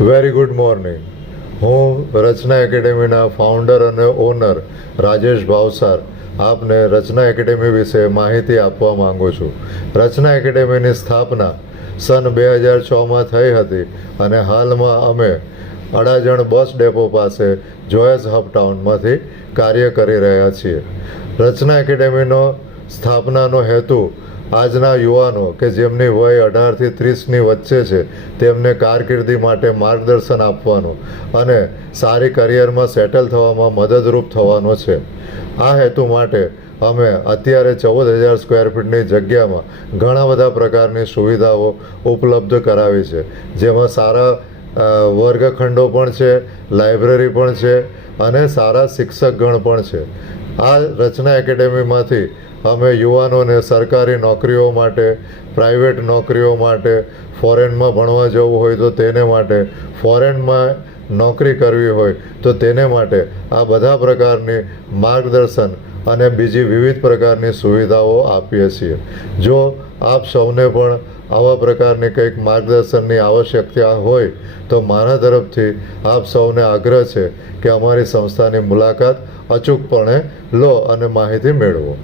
Very good morning. હું રચના એકેડેમીના founder અને honour Rajesh Bhavsar આપને રચના એકેડેમી વિશે માહિતી આપવા માંગુ છું. રચના એકેડેમીની સ્થાપના સન 2006માં થઈ હતી અને હાલમાં અમે અડાજણ બસ ડેપો પાસે જોયસ હબટાઉનમાંથી કાર્ય કરી રહ્યા છીએ. રચના એકેડેમીનો સ્થાપનાનો હેતુ આજના યુવાનો કે જેમની વય 18થી 30ની વચ્ચે છે તેમને કારકિર્દી માટે માર્ગદર્શન આપવાનું અને સારી કરિયરમાં સેટલ થવામાં મદદરૂપ થવાનો છે. આ હેતુ માટે અમે અત્યારે 14,000 સ્ક્વેર ફીટની જગ્યામાં ઘણા બધા પ્રકારની સુવિધાઓ ઉપલબ્ધ કરાવી છે, જેમાં સારા વર્ગખંડો પણ છે, લાઇબ્રેરી પણ છે અને સારા શિક્ષકગણ પણ છે. આ રચના એકેડેમીમાંથી અમે યુવાનોને સરકારી નોકરીઓ માટે, પ્રાઇવેટ નોકરીઓ માટે, ફોરેનમાં ભણવા જવું હોય તો તેને માટે, ફોરેનમાં નોકરી કરવી હોય તો તેને માટે આ બધા પ્રકારની માર્ગદર્શન અને બીજી વિવિધ પ્રકારની સુવિધાઓ આપીએ છીએ. જો આપ સૌને પણ આવા પ્રકારની કંઈક માર્ગદર્શનની આવશ્યકતા હોય તો મારા તરફથી આપ સૌને આગ્રહ છે કે અમારી સંસ્થાની મુલાકાત અચૂકપણે લો અને માહિતી મેળવો.